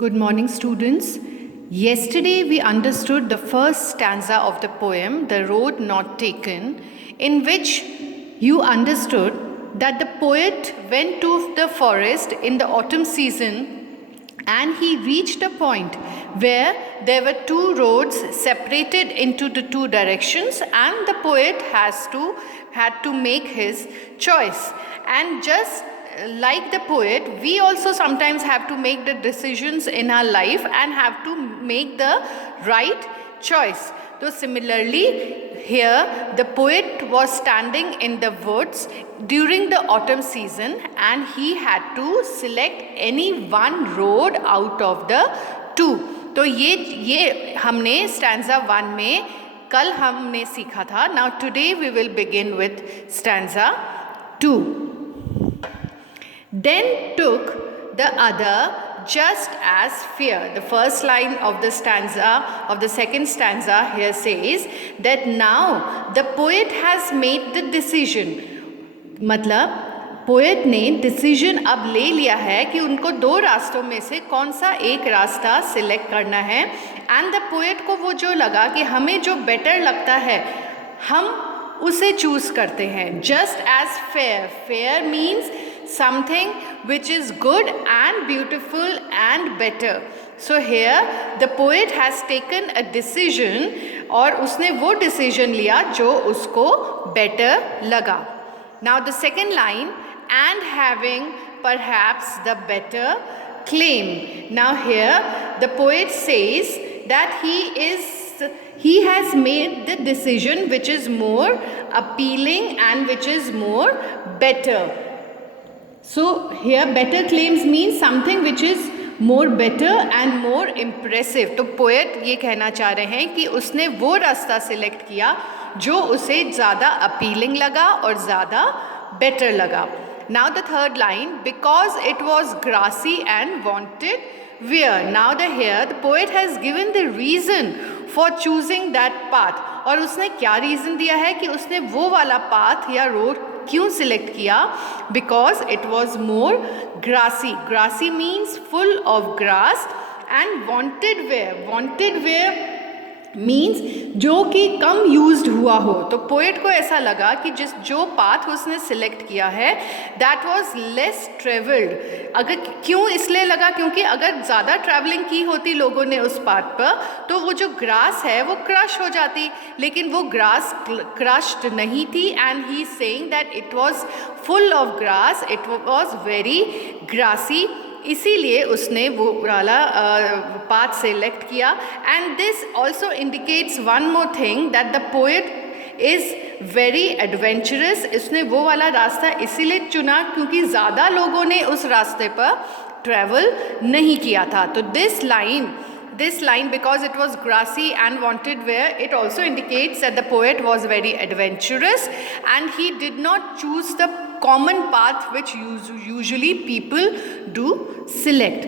Good morning, students. Yesterday we understood the first stanza of the poem, The Road Not Taken, in which you understood that the poet went to the forest in the autumn season and he reached a point where there were two roads separated into the two directions, and the poet had to make his choice. And just like the poet, we also sometimes have to make the decisions in our life and have to make the right choice. So similarly, here the poet was standing in the woods during the autumn season and he had to select any one road out of the two. तो ये हमने stanza 1 में कल हमने सीखा था. Now today we will begin with stanza 2. Then took the other just as fear. The first line of the stanza, of the second stanza here says that now the poet has made the decision. मतलब poet ने decision अब ले लिया है कि उनको दो रास्तों में से कौन सा एक रास्ता सिलेक्ट करना है. एंड द पोएट को वो जो लगा कि हमें जो बेटर लगता है हम उसे चूज़ करते हैं. Just as fair. Fair means something which is good and beautiful and better. So here the poet has taken a decision और उसने वो decision लिया जो उसको better लगा. Now the second line, and having perhaps the better claim. Now here the poet says that he has made the decision which is more appealing and which is more better. So here better claims means something which is more better and more impressive. तो poet ये कहना चाह रहे हैं कि उसने वो रास्ता सिलेक्ट किया जो उसे ज़्यादा अपीलिंग लगा और ज़्यादा बेटर लगा. Now the third line, because it was grassy and wanted wear. Now the poet has given the reason for choosing that path. और उसने क्या रीज़न दिया है कि उसने वो वाला पाथ या रोड क्यों सिलेक्ट किया. Because it was more grassy. Grassy means full of grass. And wanted wear means जो कि कम यूज्ड हुआ हो. तो पोएट को ऐसा लगा कि जो पाथ उसने सिलेक्ट किया है दैट वॉज लेस ट्रेवल्ड. अगर क्यों इसलिए लगा क्योंकि अगर ज़्यादा ट्रैवलिंग की होती लोगों ने उस पाथ पर तो वो जो ग्रास है वो क्रश हो जाती, लेकिन वो ग्रास क्रश्ड नहीं थी. And he saying that it was full of grass, it was very grassy. इसीलिए उसने वो वाला पाथ सेलेक्ट किया. And this also indicates one more thing that the poet is very adventurous. उसने वो वाला रास्ता इसीलिए चुना क्योंकि ज़्यादा लोगों ने उस रास्ते पर ट्रैवल नहीं किया था. तो this line because it was grassy and wanted wear, it also indicates that the poet was very adventurous and he did not choose the common path which usually people do select.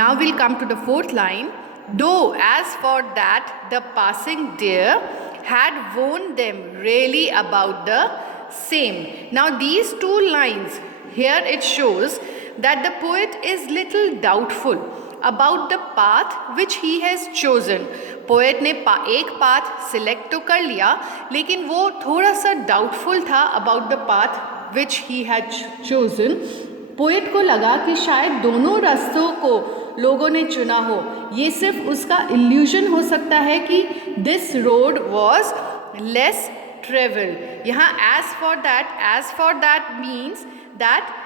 Now we'll come to the fourth line. Though as for that the passing deer had warned them really about the same. Now these two lines here, it shows that the poet is little doubtful about the path which he has chosen. Poet ने एक path select तो कर लिया लेकिन वो थोड़ा सा doubtful था about the path which he had chosen. Poet को लगा कि शायद दोनों रास्तों को लोगों ने चुना हो. ये सिर्फ उसका इल्यूजन हो सकता है कि this road was less travelled. यहाँ as for that means that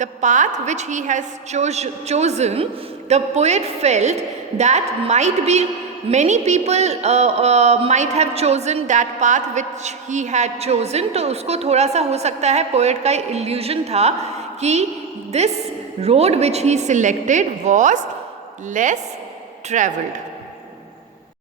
the path which he has chosen, the poet felt that might be many people might have chosen that path which he had chosen. तो उसको थोड़ा सा हो सकता है poet का illusion था कि this road which he selected was less travelled.